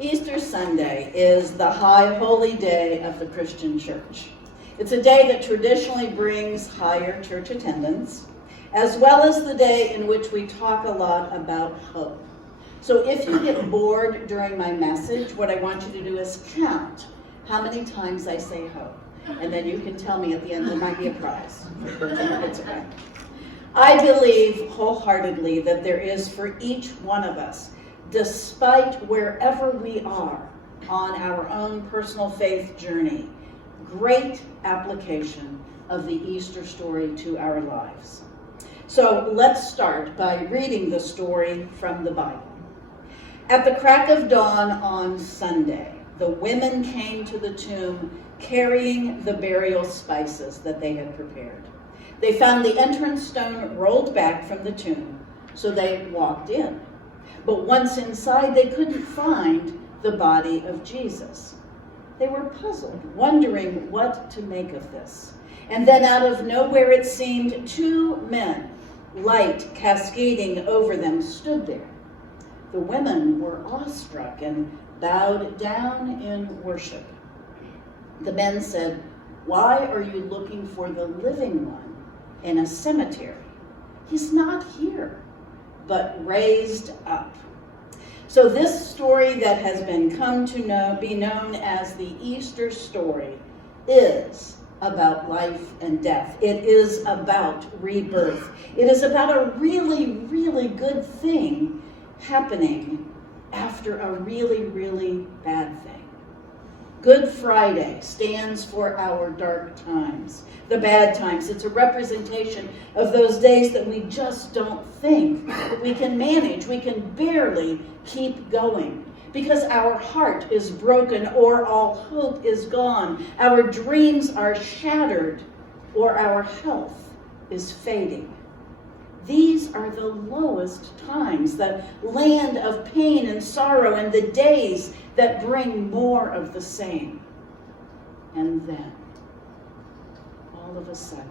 Easter Sunday is the high holy day of the Christian church. It's a day that traditionally brings higher church attendance, as well as the day in which we talk a lot about hope. So if you get bored during my message, what I want you to do is count how many times I say hope. And then you can tell me at the end. There might be a prize. It's okay. I believe wholeheartedly that there is for each one of us, despite wherever we are on our own personal faith journey, great application of the Easter story to our lives. So let's start by reading the story from the Bible. At the crack of dawn on Sunday, the women came to the tomb carrying the burial spices that they had prepared. They found the entrance stone rolled back from the tomb, so they walked in. But once inside, they couldn't find the body of Jesus. They were puzzled, wondering what to make of this. And then out of nowhere, it seemed, two men, light cascading over them, stood there. The women were awestruck and bowed down in worship. The men said, "Why are you looking for the living one in a cemetery? He's not here, but raised up." So this story that has come to be known as the Easter story is about life and death. It is about rebirth. It is about a really, really good thing happening after a really, really bad thing. Good Friday stands for our dark times, the bad times. It's a representation of those days that we just don't think that we can manage. We can barely keep going because our heart is broken or all hope is gone. Our dreams are shattered or our health is fading. These are the lowest times, the land of pain and sorrow, and the days that bring more of the same. And then, all of a sudden,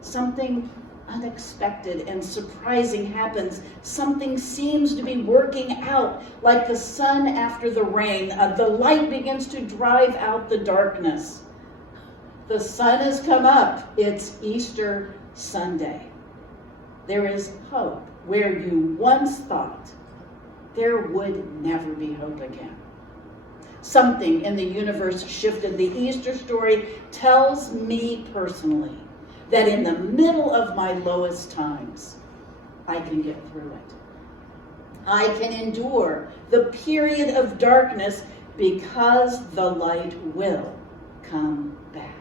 something unexpected and surprising happens. Something seems to be working out like the sun after the rain. The light begins to drive out the darkness. The sun has come up. It's Easter Sunday. There is hope where you once thought there would never be hope again. Something in the universe shifted. The Easter story tells me personally that in the middle of my lowest times, I can get through it. I can endure the period of darkness because the light will come back.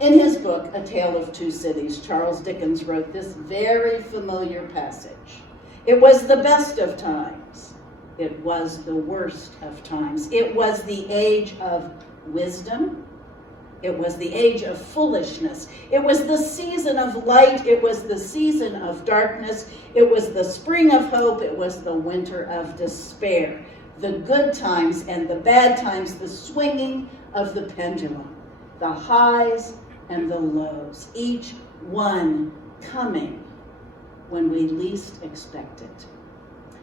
In his book, A Tale of Two Cities, Charles Dickens wrote this very familiar passage. It was the best of times. It was the worst of times. It was the age of wisdom. It was the age of foolishness. It was the season of light. It was the season of darkness. It was the spring of hope. It was the winter of despair. The good times and the bad times, the swinging of the pendulum, the highs and the lows, each one coming when we least expect it.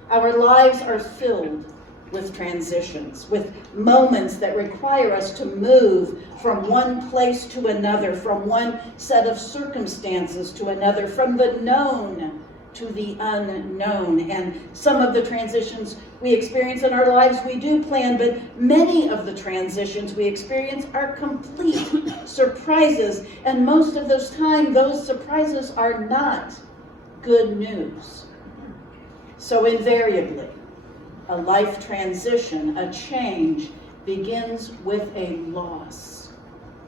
Our lives are filled with transitions, with moments that require us to move from one place to another, from one set of circumstances to another, from the known to the unknown. And some of the transitions we experience in our lives we do plan, but many of the transitions we experience are complete surprises. And most of those times, those surprises are not good news. So invariably, a life transition, a change, begins with a loss.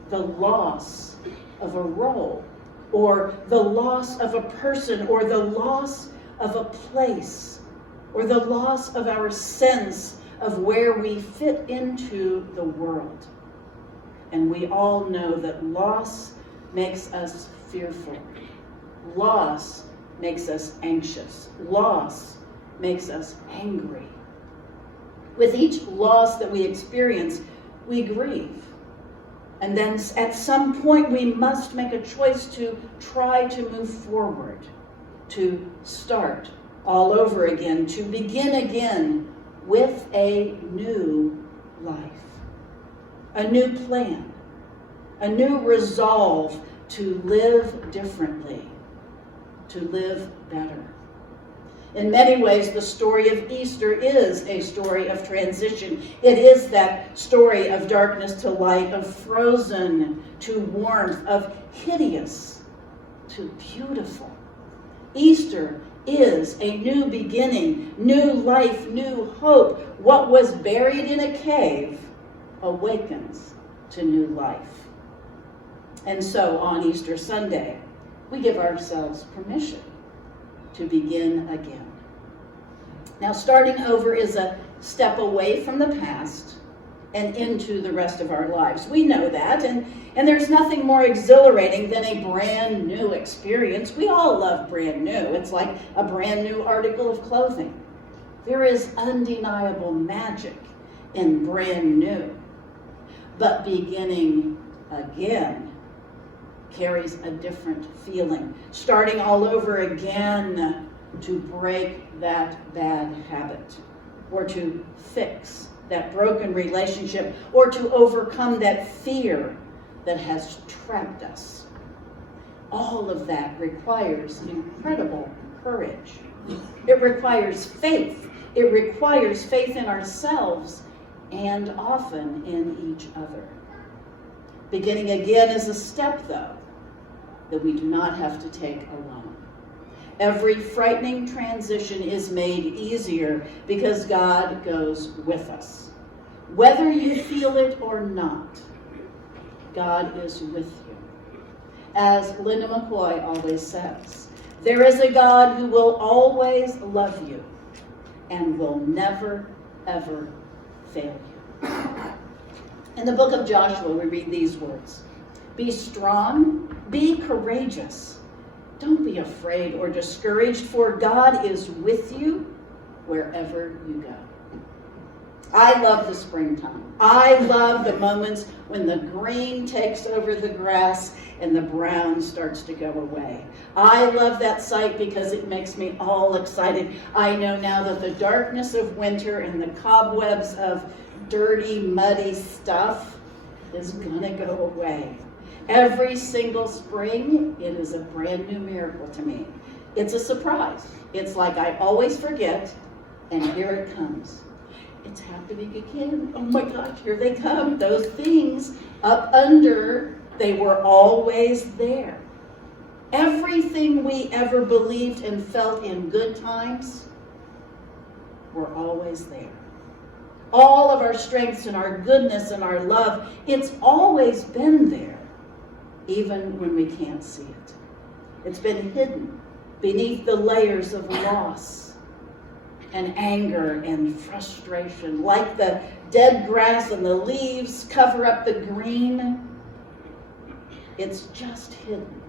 The loss of a role, or the loss of a person, or the loss of a place, or the loss of our sense of where we fit into the world. And we all know that loss makes us fearful. Loss makes us anxious. Loss makes us angry. With each loss that we experience, we grieve. And then at some point, we must make a choice to try to move forward, to start all over again, to begin again with a new life, a new plan, a new resolve to live differently, to live better. In many ways, the story of Easter is a story of transition. It is that story of darkness to light, of frozen to warmth, of hideous to beautiful. Easter is a new beginning, new life, new hope. What was buried in a cave awakens to new life. And so on Easter Sunday, we give ourselves permission to begin again. Now, starting over is a step away from the past and into the rest of our lives. We know that, and there's nothing more exhilarating than a brand new experience. We all love brand new. It's like a brand new article of clothing. There is undeniable magic in brand new. But beginning again carries a different feeling. Starting all over again to break that bad habit, or to fix that broken relationship, or to overcome that fear that has trapped us. All of that requires incredible courage. It requires faith. It requires faith in ourselves and often in each other. Beginning again is a step, though, that we do not have to take alone. Every frightening transition is made easier because God goes with us. Whether you feel it or not, God is with you. As Linda McCoy always says, there is a God who will always love you and will never, ever fail you. In the book of Joshua, we read these words: be strong, be courageous. Don't be afraid or discouraged, for God is with you wherever you go. I love the springtime. I love the moments when the green takes over the grass and the brown starts to go away. I love that sight because it makes me all excited. I know now that the darkness of winter and the cobwebs of dirty, muddy stuff is going to go away. Every single spring, it is a brand new miracle to me. It's a surprise. It's like I always forget, and here it comes. It's happening again. Oh my gosh, here they come. Those things up under, they were always there. Everything we ever believed and felt in good times were always there. All of our strengths and our goodness and our love, it's always been there, even when we can't see it. It's been hidden beneath the layers of loss and anger and frustration. Like the dead grass and the leaves cover up the green, it's just hidden,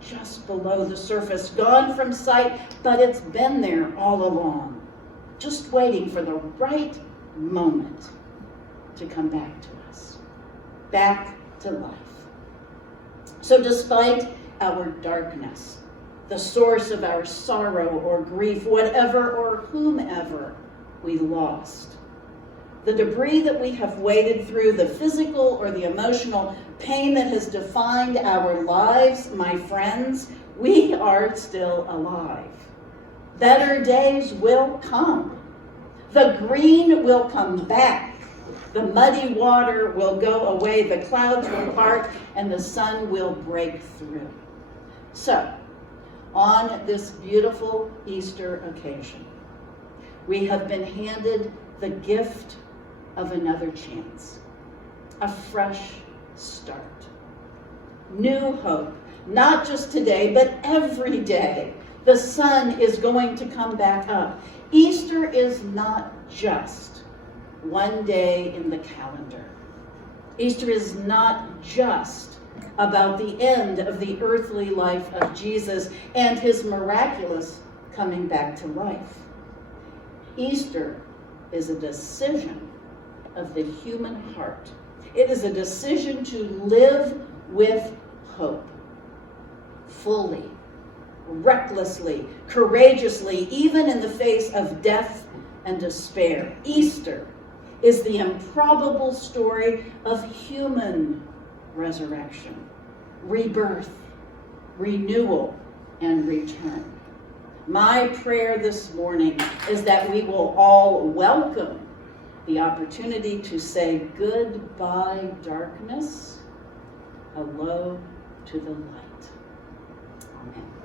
just below the surface, gone from sight, but it's been there all along, just waiting for the right moment to come back to us, back to life. So despite our darkness, the source of our sorrow or grief, whatever or whomever we lost, the debris that we have waded through, the physical or the emotional pain that has defined our lives, my friends, we are still alive. Better days will come. The green will come back. The muddy water will go away. The clouds will part and the sun will break through. So, on this beautiful Easter occasion, we have been handed the gift of another chance, a fresh start, new hope, not just today, but every day. The sun is going to come back up. Easter is not just one day in the calendar. Easter is not just about the end of the earthly life of Jesus and his miraculous coming back to life. Easter is a decision of the human heart. It is a decision to live with hope, fully, recklessly, courageously, even in the face of death and despair. Easter is the improbable story of human resurrection, rebirth, renewal, and return. My prayer this morning is that we will all welcome the opportunity to say goodbye, darkness, hello to the light. Amen.